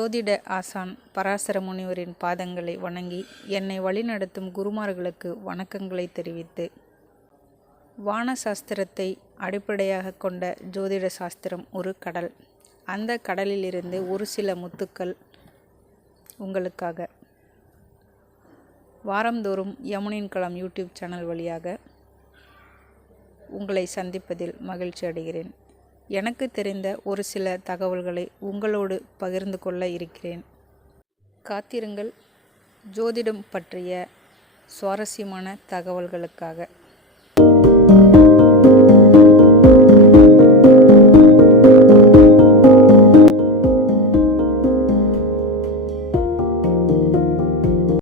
ஜோதிட ஆசான் பராசர முனிவரின் பாதங்களை வணங்கி என்னை வழிநடத்தும் குருமார்களுக்கு வணக்கங்களை தெரிவித்து, வான சாஸ்திரத்தை அடிப்படையாக கொண்ட ஜோதிட சாஸ்திரம் ஒரு கடல். அந்த கடலிலிருந்து ஒரு சில முத்துக்கள் உங்களுக்காக வாரந்தோறும் யமுனின் களம் யூடியூப் சேனல் வழியாக உங்களை சந்திப்பதில் மகிழ்ச்சி அடைகிறேன். எனக்கு தெரிந்த ஒரு சில தகவல்களை உங்களோடு பகிர்ந்து கொள்ள இருக்கிறேன். காத்திருங்கள். ஜோதிடம் பற்றிய சுவாரஸ்யமான தகவல்களுக்காக.